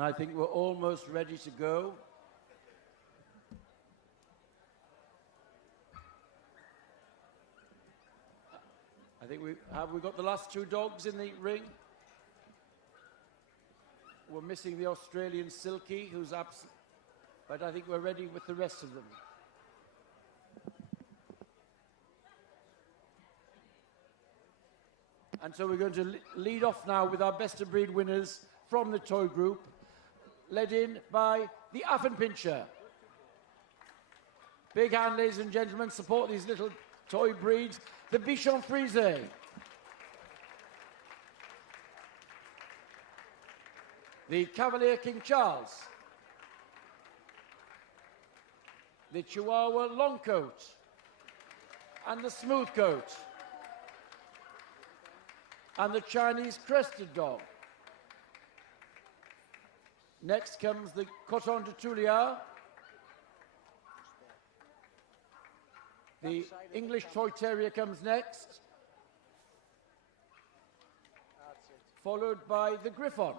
And I think we're almost ready to go. I think we got the last two dogs in the ring. We're missing the Australian Silky, who's absent, but I think we're ready with the rest of them. And so we're going to lead off now with our best of breed winners from the toy group, led in by the Athen Pincher. Big hand, ladies and gentlemen, support these little toy breeds. The Bichon Frise. The Cavalier King Charles. The Chihuahua Longcoat. And the Smoothcoat. And the Chinese Crested Dog. Next comes the Coton de Tuileries. The English Toy Terrier comes next, followed by the Griffon.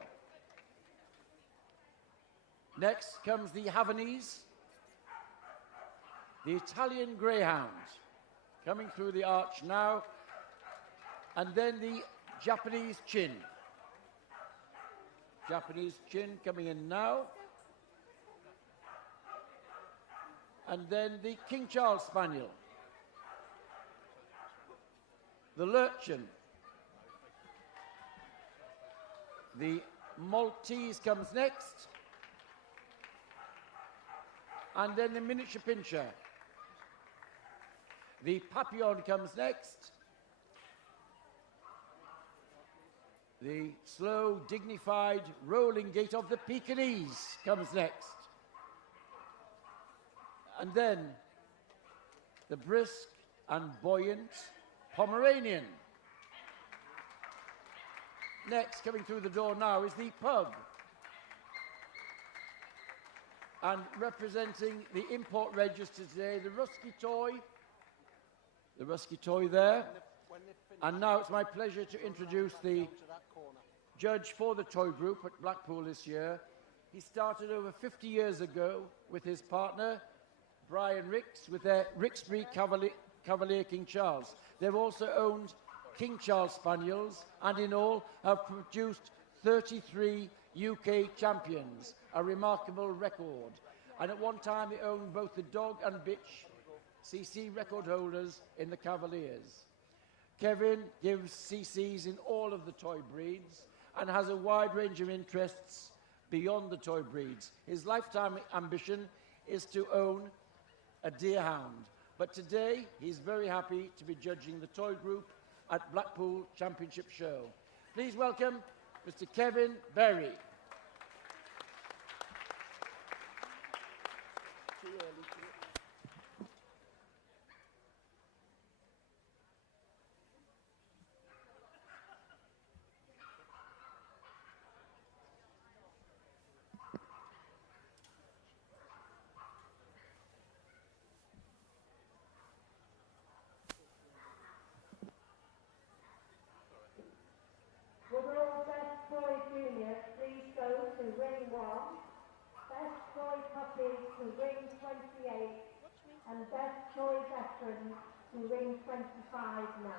Next comes the Havanese, the Italian Greyhound, coming through the arch now, and then the Japanese Chin. Japanese Chin coming in now. And then the King Charles Spaniel. The Lurchin. The Maltese comes next. And then the Miniature Pincher. The Papillon comes next. The slow, dignified, rolling gait of the Pekingese comes next. And then the brisk and buoyant Pomeranian. Next, coming through the door now, is the Pug. And representing the import register today, the Ruski Toy. The Ruski Toy there. And now it's my pleasure to introduce the judge for the toy group at Blackpool this year. He started over 50 years ago with his partner, Brian Ricks, with their Rixbury Cavalier King Charles. They've also owned King Charles Spaniels and in all have produced 33 UK champions, a remarkable record. And at one time they owned both the dog and bitch CC record holders in the Cavaliers. Kevin gives CCs in all of the toy breeds and has a wide range of interests beyond the toy breeds. His lifetime ambition is to own a deerhound. But today, he's very happy to be judging the toy group at Blackpool Championship Show. Please welcome Mr. Kevin Berry. Please go to ring 1, best toy puppies to ring 28, and best toy veterans to ring 25 now.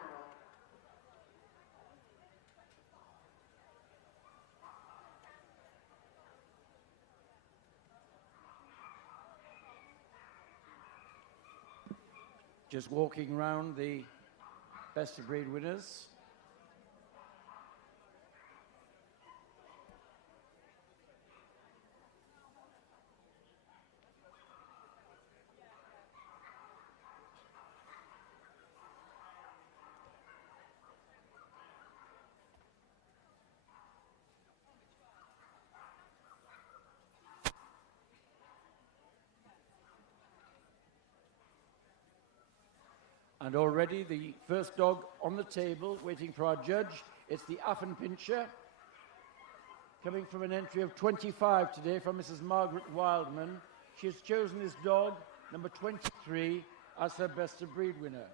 Just walking around the best of breed winners. And already the first dog on the table, waiting for our judge. It's the Athen Pincher, coming from an entry of 25 today from Mrs. Margaret Wildman. She has chosen this dog, number 23, as her best of breed winner.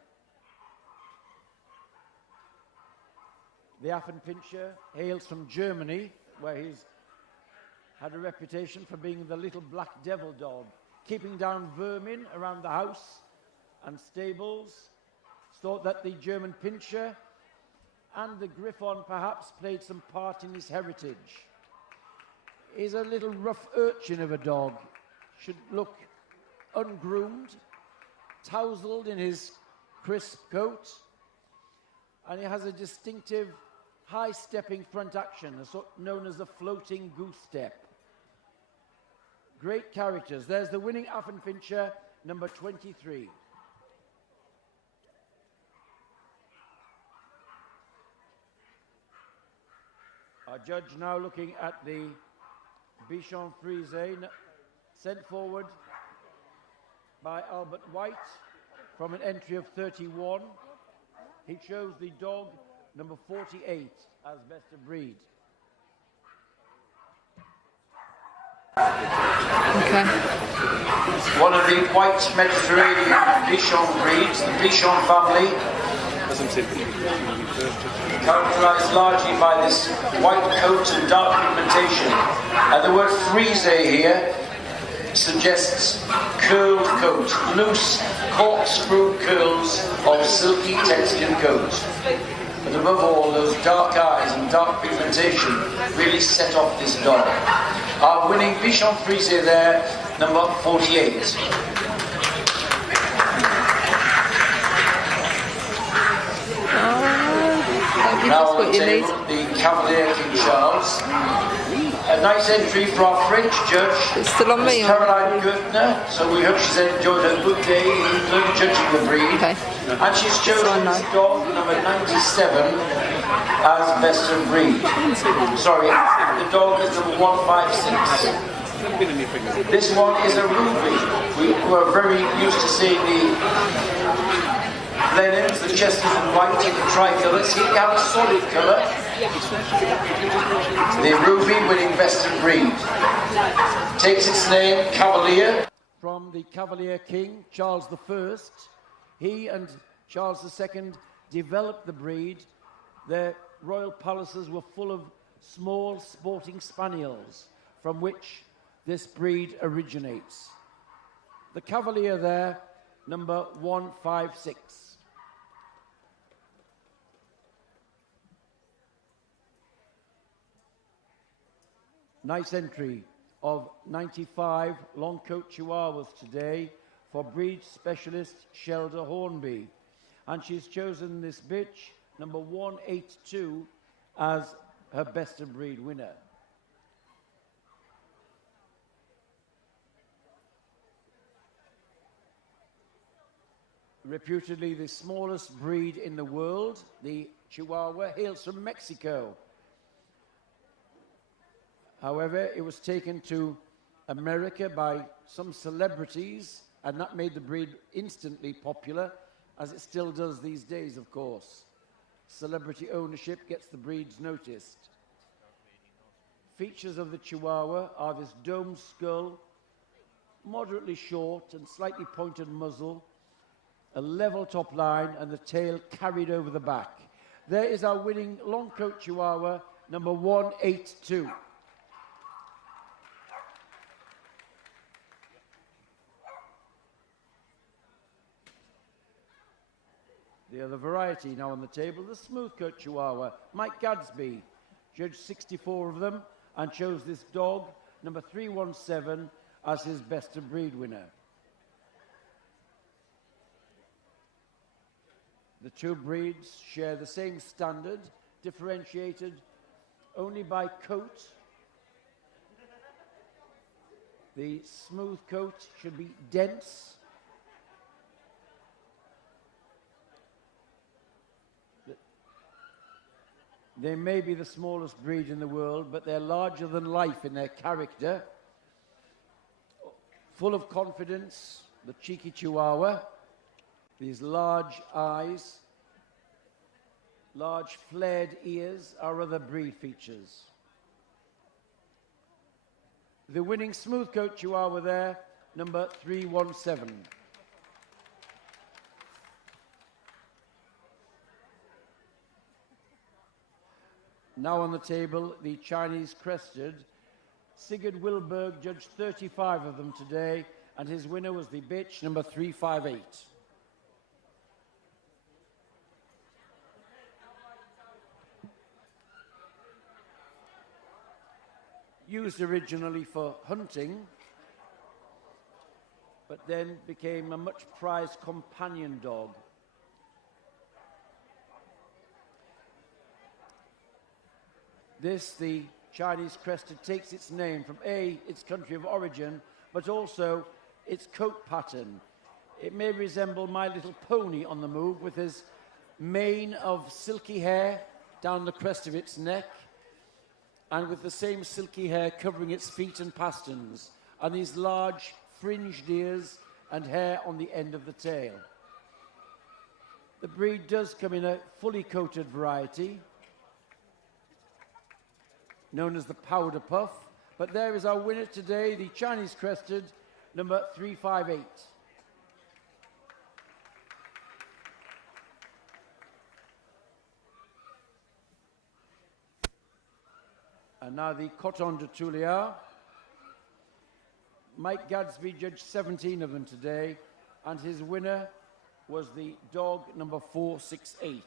The Athen Pincher hails from Germany, where he's had a reputation for being the little black devil dog, keeping down vermin around the house and stables. It's thought that the German Pincher and the Griffon perhaps played some part in his heritage. He's a little rough urchin of a dog, should look ungroomed, tousled in his crisp coat, and he has a distinctive high-stepping front action, known as the floating goose step. Great characters. There's the winning Athen Pincher, number 23. Our judge now looking at the Bichon Frise, sent forward by Albert White from an entry of 31. He chose the dog number 48 as best of breed. Okay. One of the white Mediterranean Bichon breeds, the Bichon family, characterized largely by this white coat and dark pigmentation. And the word frise here suggests curled coat, loose corkscrew curls of silky textured coat. But above all, those dark eyes and dark pigmentation really set off this dog. Our winning Bichon Frise there, number 48. Now on the table, the Cavalier King Charles. A nice entry for our French judge, Caroline Gertner. So we hope she's enjoyed a good day in England judging the breed. Okay. And she's chosen this dog, number 97, as best of breed. Sorry, the dog is number 156. This one is a ruby. We were very used to seeing the Lennons, the chestnut and white, and the tricolours. Here we have a solid colour. The ruby winning best of breed. Takes its name, Cavalier. From the Cavalier King, Charles I. He and Charles II developed the breed. Their royal palaces were full of small sporting spaniels, from which this breed originates. The Cavalier there, number 156. Nice entry of 95 long-coat Chihuahuas today for breed specialist Shelda Hornby. And she's chosen this bitch, number 182, as her best of breed winner. Reputedly the smallest breed in the world, the Chihuahua hails from Mexico. However, it was taken to America by some celebrities, and that made the breed instantly popular, as it still does these days, of course. Celebrity ownership gets the breeds noticed. Features of the Chihuahua are this domed skull, moderately short and slightly pointed muzzle, a level top line, and the tail carried over the back. There is our winning long-coat Chihuahua, number 182. The other variety now on the table, the smooth-coat Chihuahua, Mike Gadsby, judged 64 of them and chose this dog, number 317, as his best of breed winner. The two breeds share the same standard, differentiated only by coat. The smooth coat should be dense. They may be the smallest breed in the world, but they're larger than life in their character. Full of confidence, the cheeky Chihuahua. These large eyes, large flared ears are other breed features. The winning smooth-coat Chihuahua there, number 317. Now on the table, the Chinese crested Sigurd Wilberg judged 35 of them today, and his winner was the bitch number 358. Used originally for hunting, but then became a much prized companion dog. This, the Chinese crested, takes its name from its country of origin, but also its coat pattern. It may resemble My Little Pony on the move, with his mane of silky hair down the crest of its neck, and with the same silky hair covering its feet and pasterns, and these large fringed ears and hair on the end of the tail. The breed does come in a fully coated variety, known as the powder puff, but there is our winner today, the Chinese crested, number 358. And now the Coton de Tuileries. Mike Gadsby judged 17 of them today, and his winner was the dog number 468.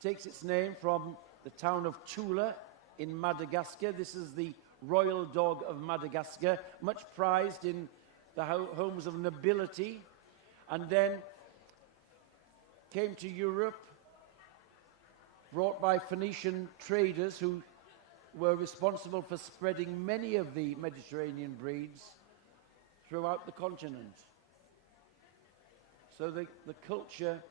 Takes its name from the town of Tula in Madagascar. This is the royal dog of Madagascar, much prized in the homes of nobility, and then came to Europe, brought by Phoenician traders who were responsible for spreading many of the Mediterranean breeds throughout the continent. So the culture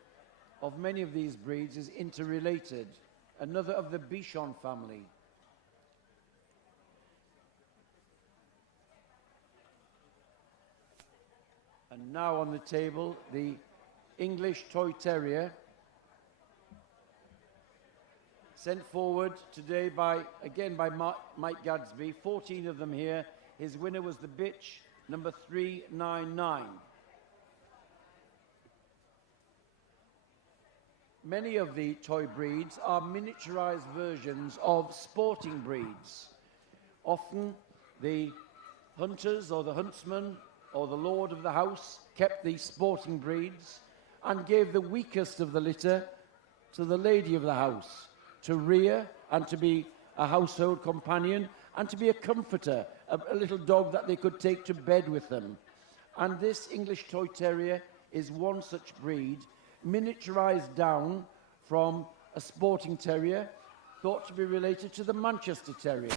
of many of these breeds is interrelated. Another of the Bichon family. And now on the table, the English Toy Terrier, sent forward today by Mike Gadsby, 14 of them here. His winner was the bitch, number 399. Many of the toy breeds are miniaturized versions of sporting breeds. Often the hunters or the huntsman or the lord of the house kept the sporting breeds and gave the weakest of the litter to the lady of the house to rear and to be a household companion and to be a comforter, a little dog that they could take to bed with them. And this English Toy Terrier is one such breed, miniaturized down from a sporting terrier thought to be related to the Manchester Terrier.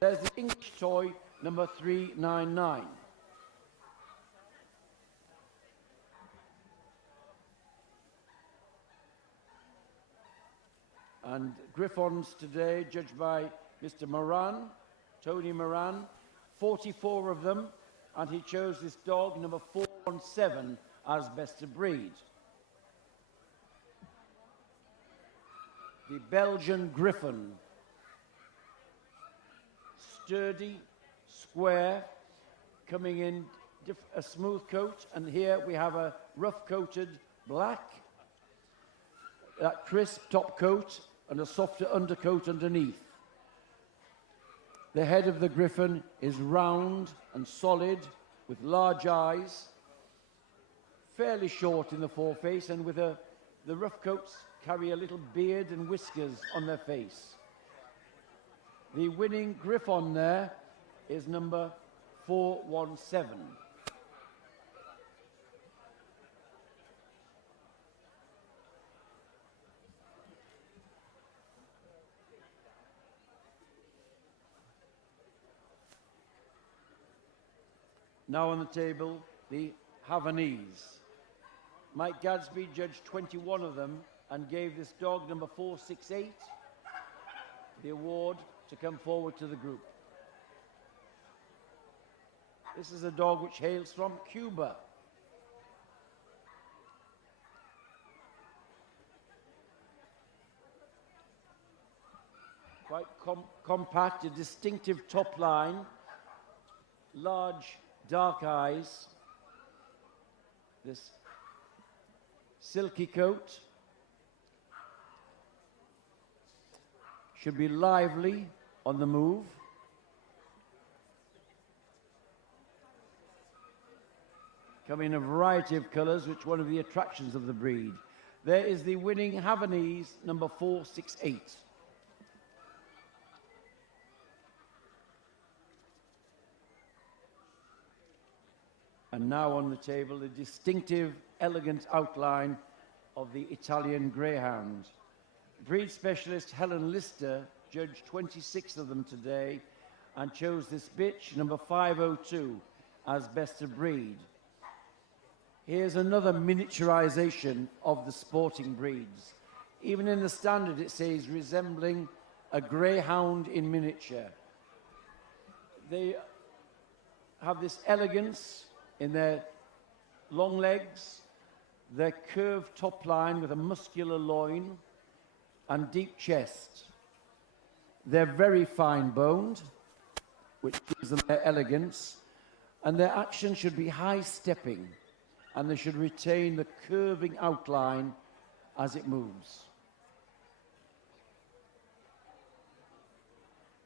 There's the English Toy number 399. And Griffons today, judged by Mr. Moran, Tony Moran, 44 of them, and he chose this dog, number 417, as best of breed. The Belgian Griffon, sturdy, square, coming in a smooth coat, and here we have a rough-coated black, that crisp top coat, and a softer undercoat underneath. The head of the Griffon is round and solid, with large eyes, fairly short in the foreface, and with the rough coats carry a little beard and whiskers on their face. The winning Griffon there is number 417. Now on the table, the Havanese. Mike Gadsby judged 21 of them and gave this dog, number 468, the award to come forward to the group. This is a dog which hails from Cuba. Quite compact, a distinctive top line, large dark eyes, this silky coat. Should be lively on the move. Come in a variety of colours, which one of the attractions of the breed. There is the winning Havanese, number 468. And now on the table, the distinctive, elegant outline of the Italian Greyhound. Breed specialist Helen Lister judged 26 of them today and chose this bitch, number 502, as best of breed. Here's another miniaturization of the sporting breeds. Even in the standard, it says resembling a greyhound in miniature. They have this elegance in their long legs, their curved top line with a muscular loin and deep chest. They're very fine-boned, which gives them their elegance, and their action should be high-stepping, and they should retain the curving outline as it moves.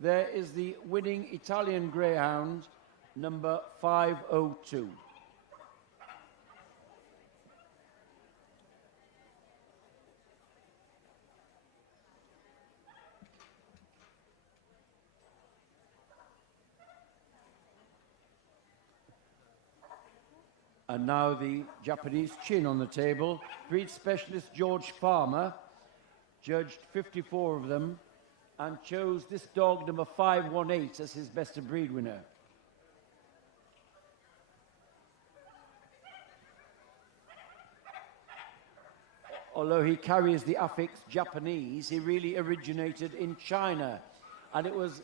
There is the winning Italian Greyhound, number 502. And now the Japanese chin on the table. Breed specialist George Farmer judged 54 of them and chose this dog, number 518, as his best of breed winner. Although he carries the affix Japanese, he really originated in China. And it was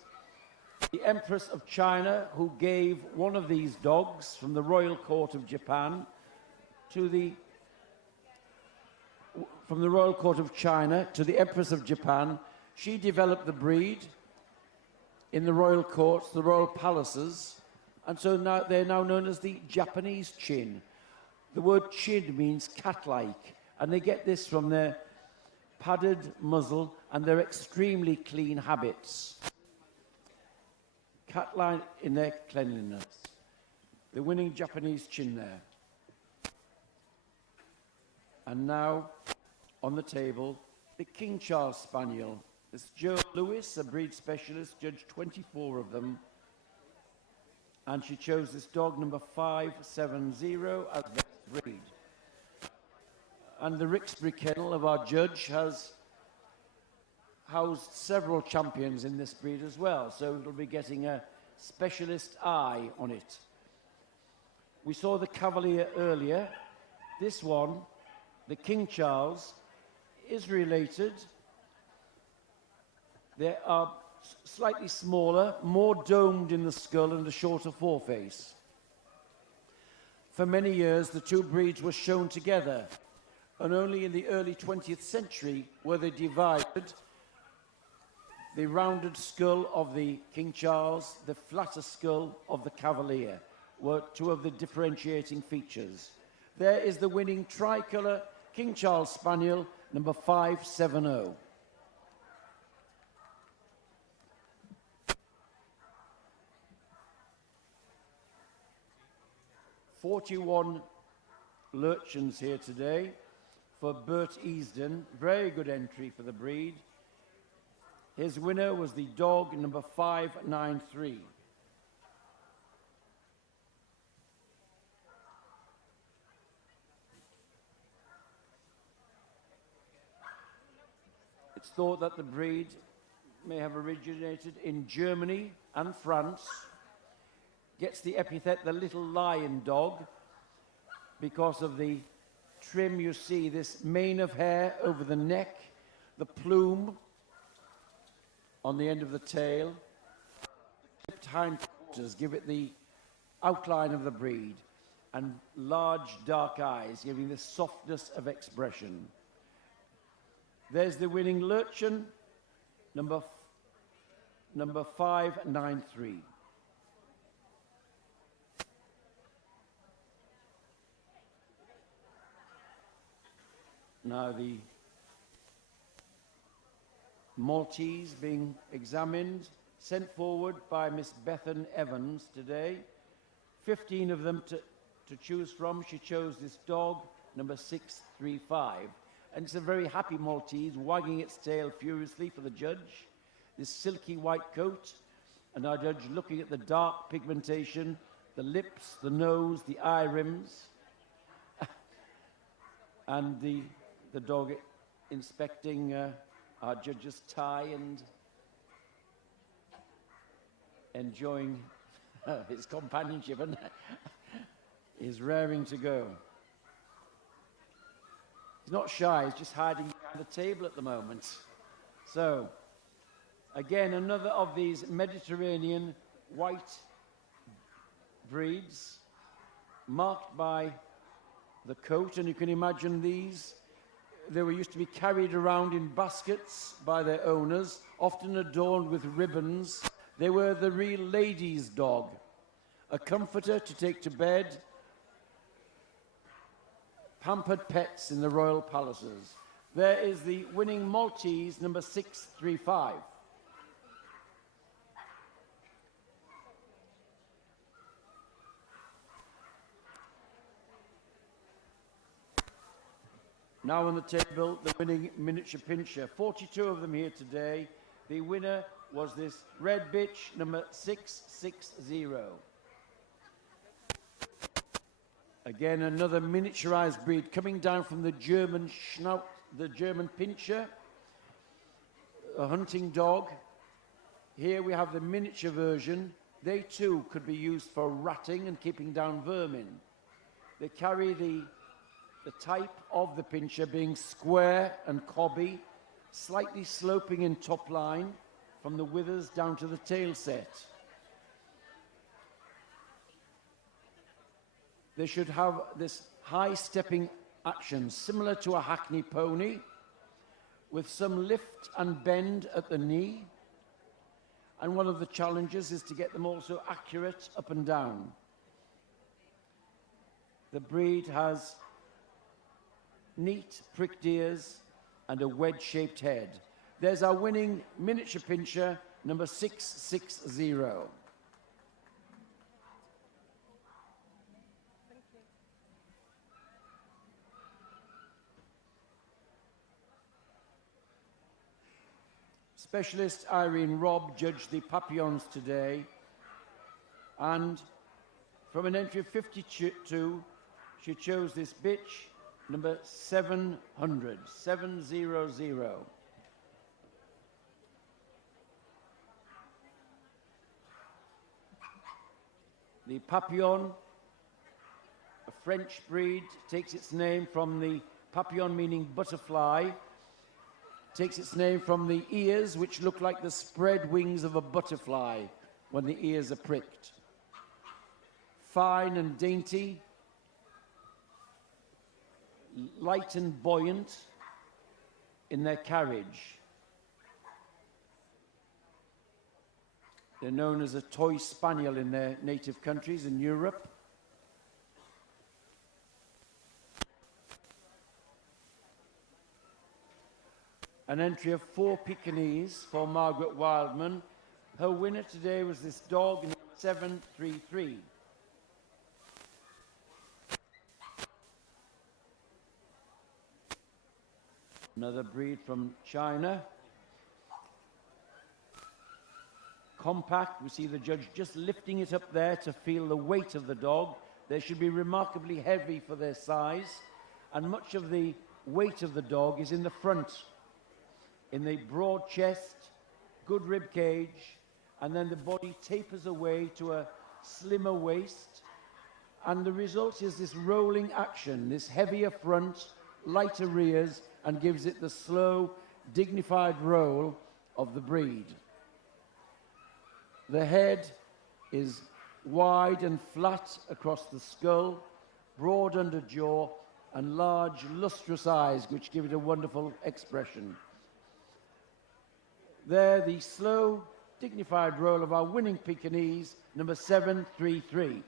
the Empress of China who gave one of these dogs from the Royal Court of Japan to the Royal Court of China to the Empress of Japan. She developed the breed in the royal courts, the royal palaces, and so now they're now known as the Japanese chin. The word chin means cat-like, and they get this from their padded muzzle and their extremely clean habits. Cat-like in their cleanliness. The winning Japanese chin there. And now, on the table, the King Charles Spaniel. This Joe Lewis, a breed specialist, judged 24 of them. And she chose this dog, number 570, as best breed. And the Rixbury kennel of our judge has housed several champions in this breed as well, so it'll be getting a specialist eye on it. We saw the Cavalier earlier. This one, the King Charles, is related. They are slightly smaller, more domed in the skull and a shorter foreface. For many years, the two breeds were shown together, and only in the early 20th century were they divided. The rounded skull of the King Charles, the flatter skull of the Cavalier were two of the differentiating features. There is the winning tricolour King Charles Spaniel, number 570. "41 Lurchens here today for Bert Easden. Very good entry for the breed. His winner was the dog number 593. It's thought that the breed may have originated in Germany and France. Gets the epithet the little lion dog because of the trim. You see this mane of hair over the neck, the plume on the end of the tail. Tipped hindquarters give it the outline of the breed, and large dark eyes giving the softness of expression. There's the winning Lurchen, number 593. Now the Maltese being examined, sent forward by Miss Bethan Evans today. 15 of them to choose from. She chose this dog, number 635. And it's a very happy Maltese, wagging its tail furiously for the judge. This silky white coat, and our judge looking at the dark pigmentation, the lips, the nose, the eye rims, and the dog inspecting our judge's tie and enjoying his companionship, and is raring to go. He's not shy, he's just hiding behind the table at the moment. So, again, another of these Mediterranean white breeds, marked by the coat, and you can imagine these. They were used to be carried around in baskets by their owners, often adorned with ribbons. They were the real lady's dog, a comforter to take to bed, pampered pets in the royal palaces. There is the winning Maltese, number 635. Now on the table, the winning miniature pincher. 42 of them here today. The winner was this red bitch, number 660. Again, another miniaturized breed coming down from the German Schnauz, the German Pincher, a hunting dog. Here we have the miniature version. They too could be used for ratting and keeping down vermin. They carry the type of the pincher being square and cobby, slightly sloping in top line from the withers down to the tail set. They should have this high stepping action, similar to a hackney pony, with some lift and bend at the knee. And one of the challenges is to get them also accurate up and down. The breed has neat pricked ears and a wedge-shaped head. There's our winning miniature pincher, number 660. Specialist Irene Robb judged the Papillons today, and from an entry of 52, she chose this bitch, number 700, 700. The Papillon, a French breed, takes its name from the papillon, meaning butterfly. Takes its name from the ears, which look like the spread wings of a butterfly when the ears are pricked. Fine and dainty, light and buoyant in their carriage. They're known as a toy spaniel in their native countries in Europe. An entry of 4 Pekingese for Margaret Wildman. Her winner today was this dog, 733. Another breed from China. Compact, we see the judge just lifting it up there to feel the weight of the dog. They should be remarkably heavy for their size, and much of the weight of the dog is in the front, in the broad chest, good rib cage, and then the body tapers away to a slimmer waist, and the result is this rolling action, this heavier front, lighter rears, and gives it the slow, dignified roll of the breed. The head is wide and flat across the skull, broad under jaw, and large, lustrous eyes, which give it a wonderful expression. There, the slow, dignified roll of our winning Pekingese, number 733.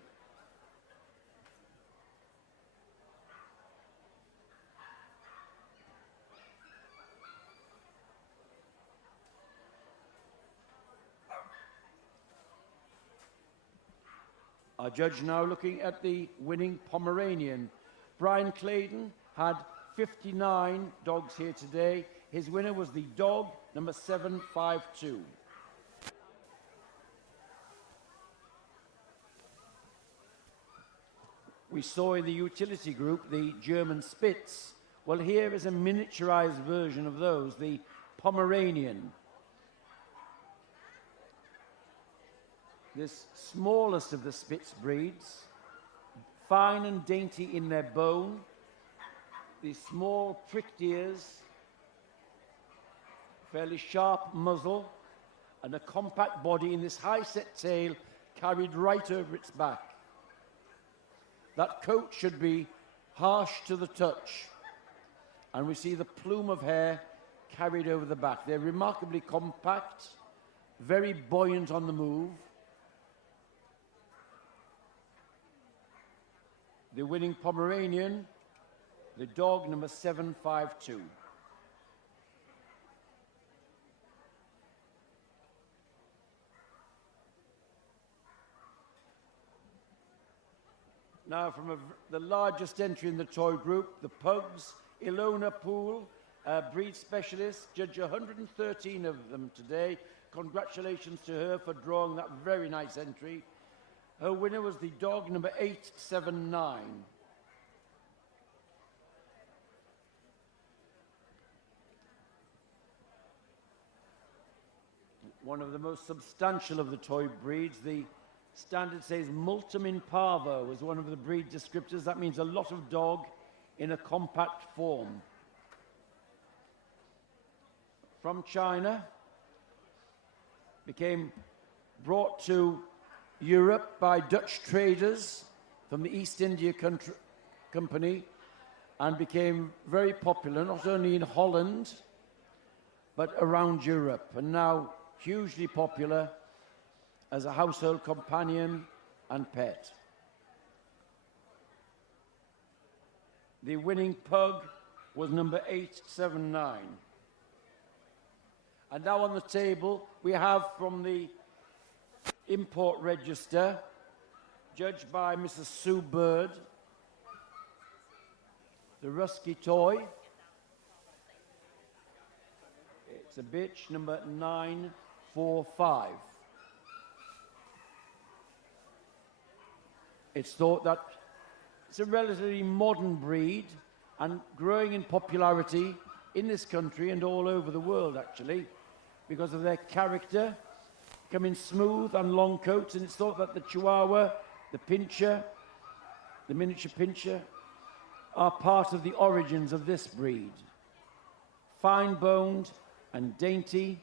Our judge now looking at the winning Pomeranian. Brian Clayton had 59 dogs here today. His winner was the dog number 752. We saw in the utility group the German Spitz. Well, here is a miniaturized version of those, the Pomeranian. This smallest of the Spitz breeds, fine and dainty in their bone, these small pricked ears, fairly sharp muzzle, and a compact body in this high-set tail carried right over its back. That coat should be harsh to the touch, and we see the plume of hair carried over the back. They're remarkably compact, very buoyant on the move. The winning Pomeranian, the dog number 752. Now from the largest entry in the toy group, the Pugs, Ilona Poole, breed specialist, judge 113 of them today. Congratulations to her for drawing that very nice entry. Her winner was the dog number 879. One of the most substantial of the toy breeds, the standard says multum in parvo is one of the breed descriptors. That means a lot of dog in a compact form. From China, became brought to Europe by Dutch traders from the East India Company and became very popular, not only in Holland, but around Europe, and now hugely popular as a household companion and pet. The winning pug was number 879. And now on the table, we have from the import register, judged by Mrs. Sue Bird, the Ruski Toy. It's a bitch, number 945. It's thought that it's a relatively modern breed and growing in popularity in this country and all over the world, actually, because of their character, coming smooth and long coats, and it's thought that the Chihuahua, the Pincher, the miniature Pincher, are part of the origins of this breed. Fine-boned and dainty.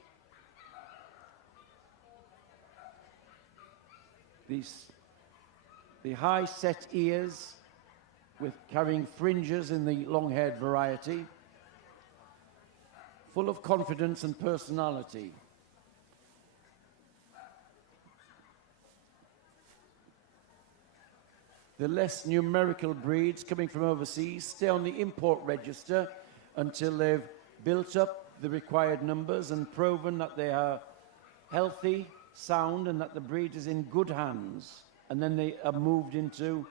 The high-set ears with carrying fringes in the long-haired variety, full of confidence and personality. The less numerical breeds coming from overseas stay on the import register until they've built up the required numbers and proven that they are healthy, sound, and that the breed is in good hands. And then they are moved into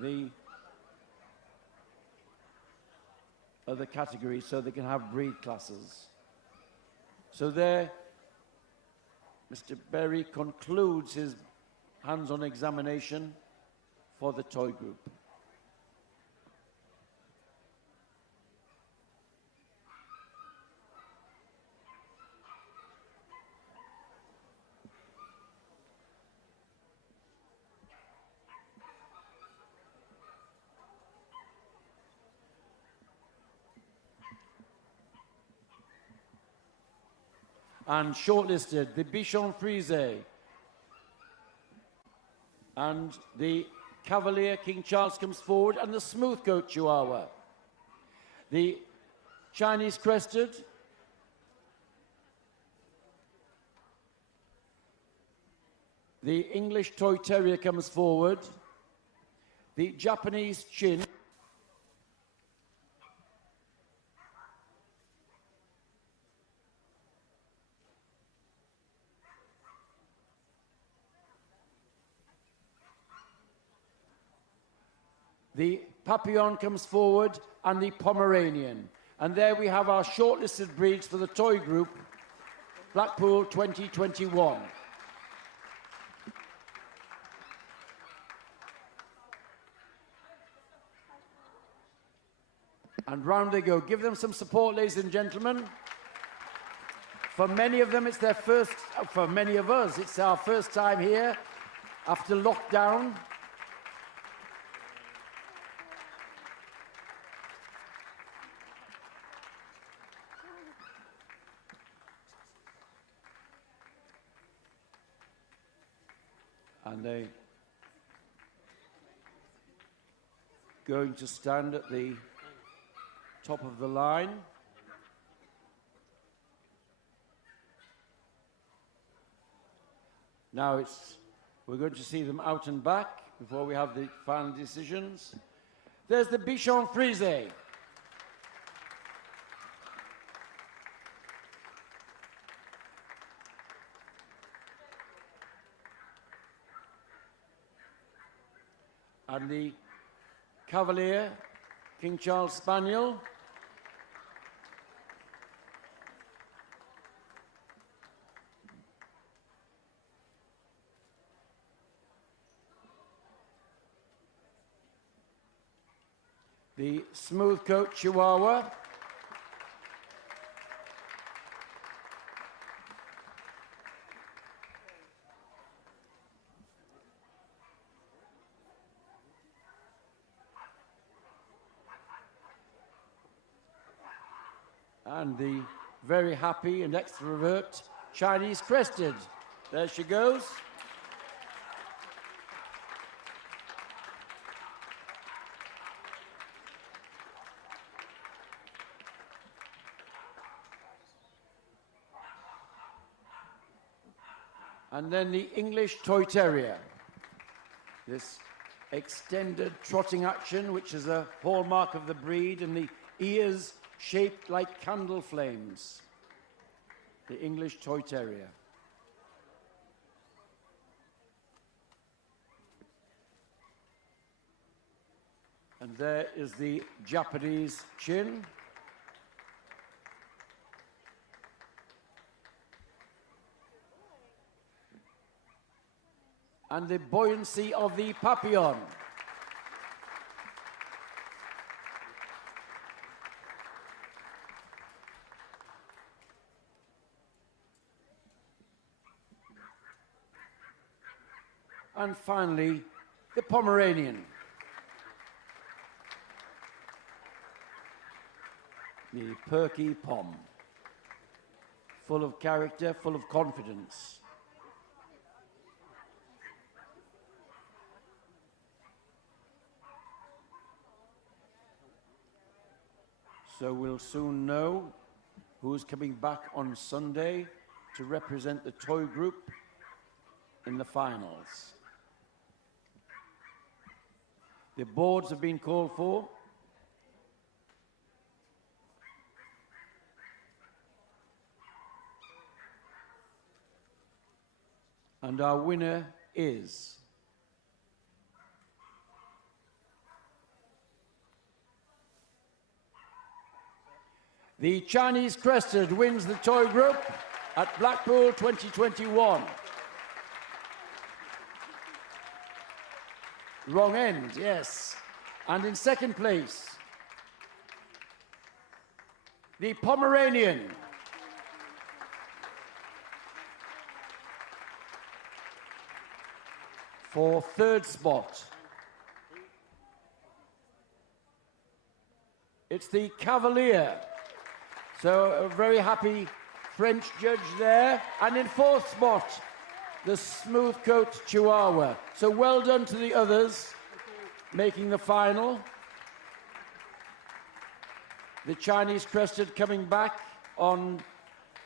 the other categories so they can have breed classes. So there, Mr. Berry concludes his hands-on examination for the toy group. And shortlisted, the Bichon Frise and the Cavalier King Charles comes forward, and the Smoothcoat Chihuahua. The Chinese Crested, the English Toy Terrier comes forward, the Japanese Chin, the Papillon comes forward, and the Pomeranian. And there we have our shortlisted breeds for the toy group, Blackpool 2021. And round they go. Give them some support, ladies and gentlemen. For many of them, it's their first, for many of us, it's our first time here after lockdown. And they're going to stand at the top of the line. Now we're going to see them out and back before we have the final decisions. There's the Bichon Frise. And the Cavalier, King Charles Spaniel. The Smooth Coat Chihuahua. And the very happy and extrovert Chinese Crested. There she goes. And then the English Toy Terrier. This extended trotting action, which is a hallmark of the breed, and the ears shaped like candle flames. The English Toy Terrier. And there is the Japanese chin. And the buoyancy of the Papillon. And finally, the Pomeranian. The perky Pom. Full of character, full of confidence. So we'll soon know who's coming back on Sunday to represent the toy group in the finals. The boards have been called for. And our winner is the Chinese Crested wins the toy group at Blackpool 2021. Wrong end, yes. And in second place, the Pomeranian. For third spot, it's the Cavalier. So a very happy French judge there. And in fourth spot, the Smooth Coat Chihuahua. So well done to the others making the final. The Chinese Crested coming back on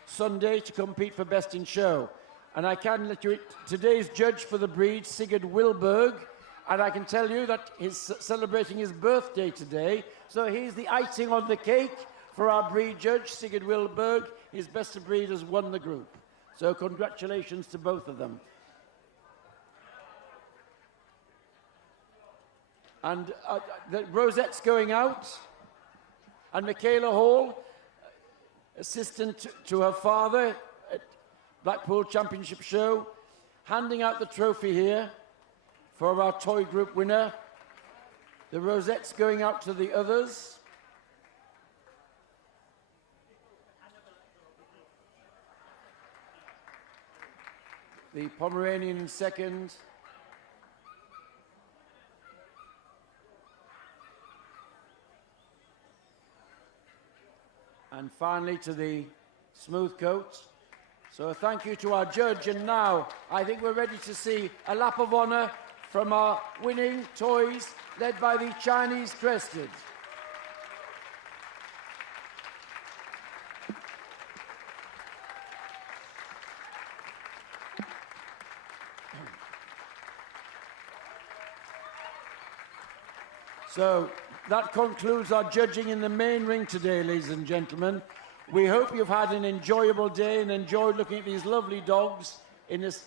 Sunday to compete for Best in Show. And I can let you, today's judge for the breed, Sigurd Wilberg, and I can tell you that he's celebrating his birthday today. So he's the icing on the cake for our breed judge, Sigurd Wilberg. His Best of Breed has won the group. So congratulations to both of them. And the rosette's going out. And Michaela Hall, assistant to her father at Blackpool Championship Show, handing out the trophy here for our toy group winner. The rosette's going out to the others. The Pomeranian in second. And finally to the smooth coat. So thank you to our judge, and now I think we're ready to see a lap of honour from our winning toys led by the Chinese Crested. So that concludes our judging in the main ring today, ladies and gentlemen. We hope you've had an enjoyable day and enjoyed looking at these lovely dogs in this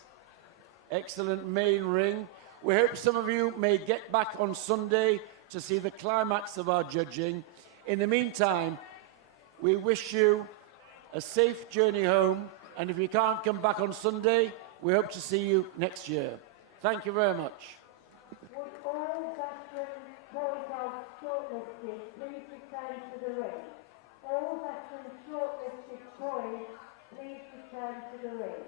excellent main ring. We hope some of you may get back on Sunday to see the climax of our judging. In the meantime, we wish you a safe journey home, and if you can't come back on Sunday, we hope to see you next year. Thank you very much. Would all veteran toy dogs shortlisted please return to the ring? All veteran shortlisted toys please return to the ring.